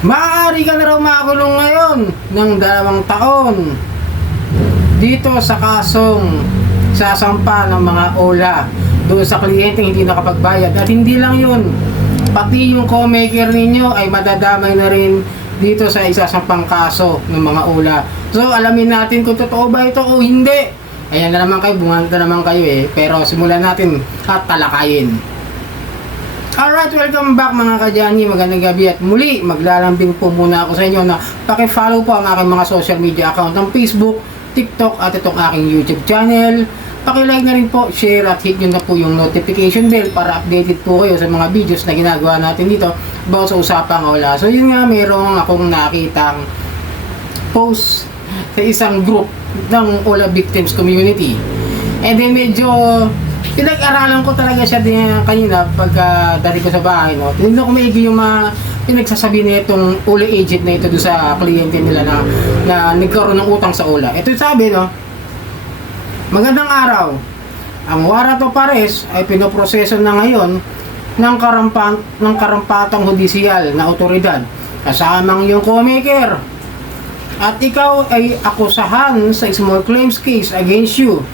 Maaari ka na raw makulong ngayon ng 2 taon dito sa kasong sasampa ng mga OLA doon sa kliyente hindi nakapagbayad. At hindi lang yun, pati yung co-maker ninyo ay madadamay na rin dito sa isasampang kaso ng mga OLA. So alamin natin kung totoo ba ito o hindi. Ayan na naman kayo, bunganta naman kayo pero simulan natin at talakayin. Alright, welcome back mga kadyani, magandang gabi at muli maglalambing po muna ako sa inyo na paki-follow po ang aking mga social media account ng Facebook, TikTok at itong aking YouTube channel. Paki-like na rin po, share at hit nyo na po yung notification bell para updated po kayo sa mga videos na ginagawa natin dito about sa usapang OLA. So yun nga, mayroong akong nakitang post sa isang group ng OLA Victims Community. And then medyo pinag-aralan ko talaga siya din kanina pagka dati ko sa bahay, no? Tinignan ko maigi yung mga pinagsasabi na itong OLA agent na ito doon sa kliyente nila na nagkaroon ng utang sa OLA. Ito sabi, no? Magandang araw. Ang Warato Pares ay pinoproseso na ngayon ng karampatang hudisyal na otoridad kasamang iyong co-maker. At ikaw ay akusahan sa small claims case against you.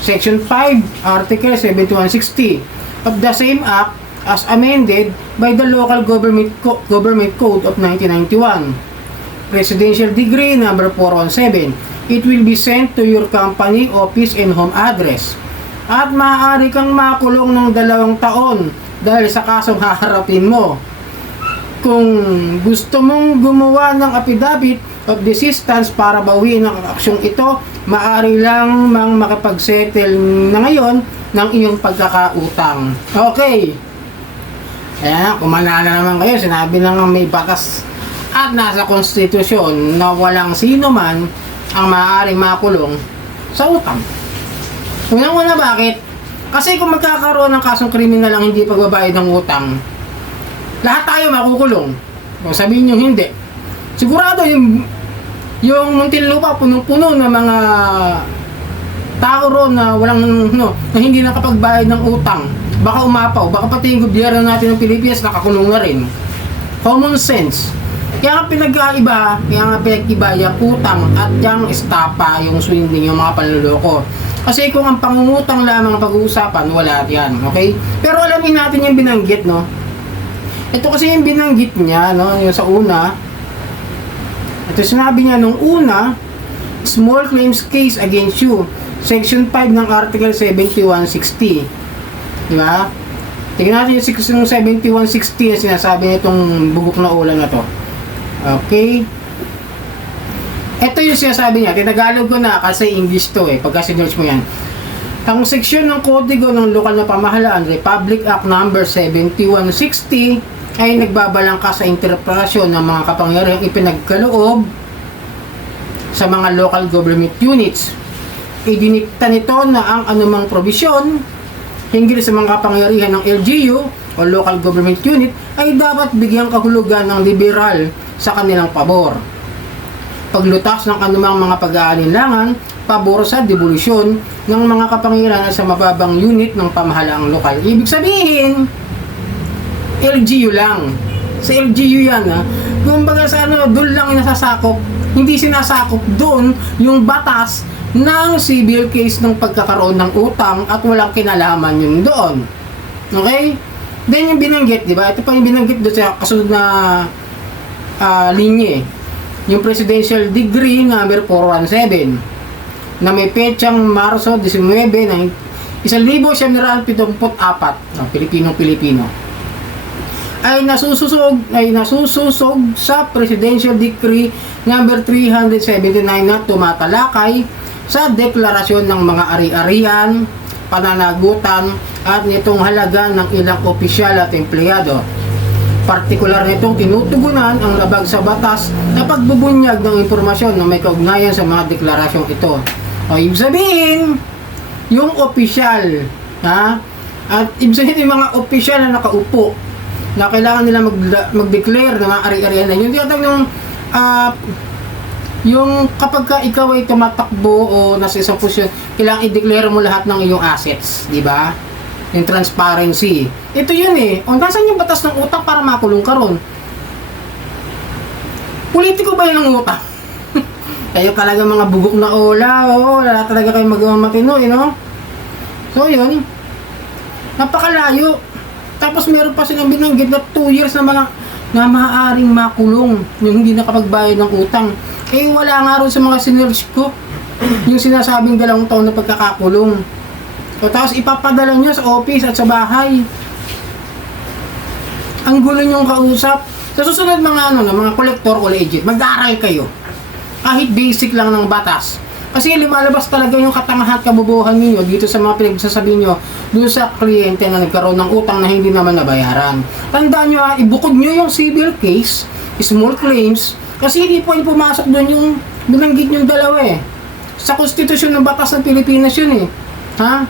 Section 5, Article 7160 of the same Act as amended by the Local Government Code of 1991. Presidential Decree number 417. It will be sent to your company, office, and home address. At maaari kang makulong ng 2 taon dahil sa kasong haharapin mo. Kung gusto mong gumawa ng affidavit of desistance para bawiin ang aksyong ito, maaari lang mang makapag-settle na ngayon ng iyong pagkakautang. Okay. Ayan, kumanala naman kayo. Sinabi na nga may batas at nasa konstitusyon na walang sino man ang maaaring makulong sa utang. Unang-una, bakit? Kasi kung magkakaroon ng kasong kriminal ang hindi pagbabayad ng utang, lahat tayo makukulong. Kung sabihin nyo hindi, sigurado yung Muntinlupa punong-puno ng mga tao ron na walang na hindi nakapagbayad ng utang. Baka umapaw, baka pati yung gobyerno natin ng Pilipinas nakakulong na rin. Common sense. Kaya nga pinag-iba yung utang at yung estapa, yung swindling, yung mga panluloko. Kasi kung ang pangungutang lamang pag-uusapan, wala yan, okay? Pero alamin natin yung binanggit, no? Ito kasi yung binanggit niya, no? Yung sa una, ito sinabi niya nung una, small claims case against you. Section 5 ng Article 7160. Diba? Tingnan natin yung Section 7160 na sinasabi nitong bugok na ulan na to. Okay. Ito yung sinasabi niya. Tinagalog ko na kasi English to pagka sinerch mo yan. Ang seksyon ng kodigo ng lokal na pamahalaan, Republic Act number 7160, ay nagbabalangkas sa interpretasyon ng mga kapangyarihang ipinagkaloob sa mga local government units. Idinikta nito na ang anumang probisyon hinggil sa mga kapangyarihan ng LGU o local government unit ay dapat bigyang kahulugan ng liberal sa kanilang pabor. Paglutas ng anumang mga pag-aalinlangan, pabor sa devolusyon ng mga kapangyarihan sa mababang unit ng pamahalaang lokal. Ibig sabihin, LGU lang. Sa LGU yan, ha. Kumbaga sa doon lang nasasakop, hindi sinasakop doon yung batas ng civil case ng pagkakaroon ng utang at walang kinalaman yun doon. Okay? Then yung binanggit, di ba? Ito pa yung binanggit doon sa kasunod na linya yung Presidential Decree number 417 na may petsang Marso 19 ng 1974, Pilipino ay nasususog sa Presidential Decree number 379 na tumatalakay sa deklarasyon ng mga ari-arian, pananagutan at nitong halaga ng ilang opisyal at empleyado. Partikular nitong tinutugunan ang labag sa batas na pagbubunyag ng impormasyon na may kaugnayan sa mga deklarasyong ito. O ibig sabihin, yung opisyal, at ibig sabihin yung mga opisyal na nakaupo na kailangan nila mag-declare na mga ari-arian na yun. Yung kapag ka ikaw ay tumatakbo o nasa isang posisyon, kailangan i-declare mo lahat ng iyong assets, di ba? Yung transparency. Ito yun O, nasan yung batas ng utang para makulong ka ron? Politiko ba yun ang utang? Kayo talaga mga bugok na ola, wala talaga kayo magawang matino, no? So yun, napakalayo. Tapos meron pa silang binanggit na 2 years na maaaring makulong yung hindi nakapagbayad ng utang. Eh wala nga rin sa mga sinerge ko yung sinasabing 2 taon na pagkakakulong. So tapos ipapadala nyo sa office at sa bahay. Ang gulo nyong kausap. Sa susunod mga collector o legit, mag-aaral kayo. Kahit basic lang ng batas. Kasi lumalabas talaga yung katangahan at kabubuhan ninyo dito sa mga pinagsasabi nyo doon sa kliyente na nagkaroon ng utang na hindi naman nabayaran. Tandaan nyo ibukod nyo yung civil case, small claims, kasi hindi po pumasok doon yung binanggit yung dalawa eh. Sa konstitusyon ng batas ng Pilipinas yun eh. Ha?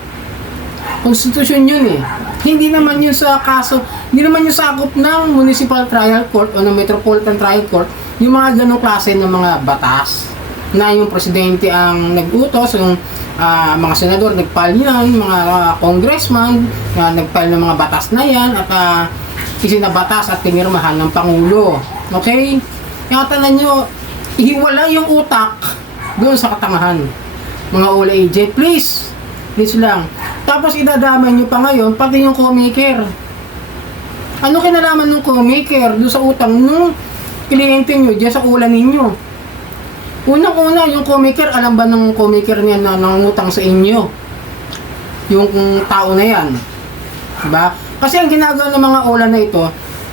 Konstitusyon yun eh. Hindi naman yun sa kaso, hindi naman yung sakop ng Municipal Trial Court o ng Metropolitan Trial Court, yung mga ganong klase ng mga batas na yung presidente ang nag-utos, yung mga senador nag-file yan, mga congressman na nag-file ng mga batas na yan at isinabatas at pinirmahan ng Pangulo. Okay? Kaya tanan nyo, ihiwala yung utak doon sa katangahan. Mga ola agent, please lang. Tapos idadamay nyo pa ngayon, pati yung co-maker. Ano kinalaman ng co-maker doon sa utang nung kliyente nyo dyan sa ulan ninyo? Unang-una, yung co-maker, alam ba ng co-maker niya na nangungutang sa inyo? Yung tao na yan. Diba? Kasi ang ginagawa ng mga ulan na ito,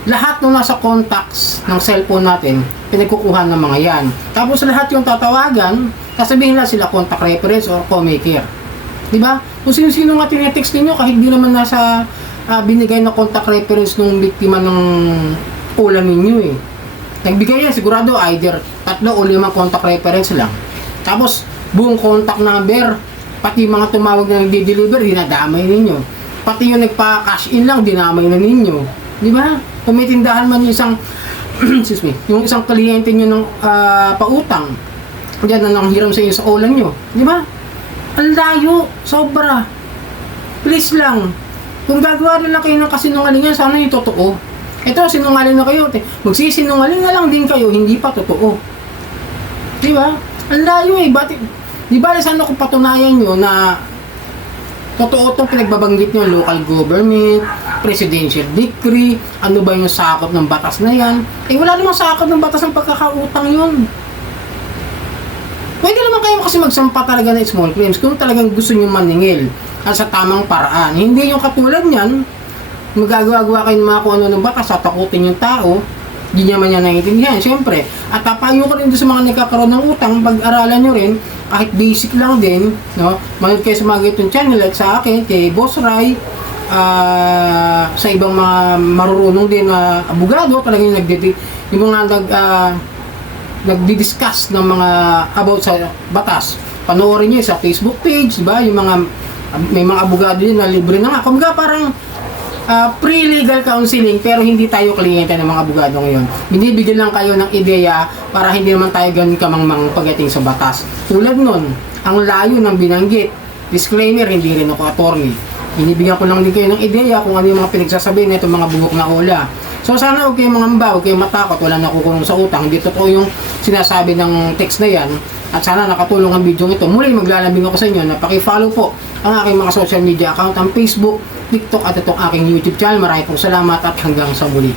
lahat nung nasa contacts ng cellphone natin, pinagkukuha ng mga yan. Tapos lahat yung tatawagan, sasabihin lang sila contact reference or co-maker. Diba? Kung sino-sino nga tinetext ninyo, kahit di naman nasa binigay na contact reference ng biktima ng ulan ninyo eh. Nagbigay yan, sigurado either 3 o 5 contact reference lang. Tapos, buong contact number, pati mga tumawag na nagde-deliver, dinadamay ninyo. Pati yung nagpa-cash in lang, dinamay na ninyo. Di ba? Kung may tindahan man yung isang, excuse me, yung isang kliyente nyo ng pautang, diyan na nanghiram sa inyo sa ulan nyo. Di ba? Ang layo, sobra. Please lang, kung gagawa rin lang kayo ng kasinungalingan, sana yung totoo. Ito, sinungaling na kayo. Magsisinungaling na lang din kayo, hindi pa totoo. Di ba? Ang layo eh. Di ba, sana kung patunayan nyo na totoo itong pinagbabanggit nyo, local government, presidential decree, ano ba yung sakop ng batas na yan? Eh, wala namang sakop ng batas ng pagkakautang yun. Pwede naman kayo kasi magsampa talaga ng small claims kung talagang gusto nyo maningil at sa tamang paraan. Hindi yung katulad niyan, magagawa kayo ng mga kung ano ng batas, tatakutin yung tao, hindi naman niya naiintindihan, syempre. At tapayo ko rin doon sa mga nagkakaroon ng utang, pag-aralan nyo rin, kahit basic lang din, no? Manood kayo sa mga ganitong channel, like sa akin, kay Boss Rai, sa ibang mga marurunong din na abogado, talagang yung mga nagdi-discuss ng mga about sa batas. Panoorin nyo sa Facebook page, diba? Yung mga, may mga abogado din na libre na nga. Kumbaga parang, pre-legal counseling pero hindi tayo kliyente ng mga abogado ngayon. Binibigyan lang kayo ng ideya para hindi naman tayo ganun kamangmang pagdating sa batas. Tulad nun, ang layo ng binanggit. Disclaimer, hindi rin ako attorney. Binibigyan ko lang din kayo ng ideya kung ano yung mga pinagsasabi na itong mga bugok na ola. So sana huwag kayong mangamba, huwag kayong matakot, wala nakukulong sa utang. Hindi totoo yung sinasabi ng text na yan. At sana nakatulong ang video ito. Muli maglalambing ako sa inyo na paki-follow po ang aking mga social media account, ang Facebook, TikTok at itong aking YouTube channel. Maraming pong salamat at hanggang sa muli.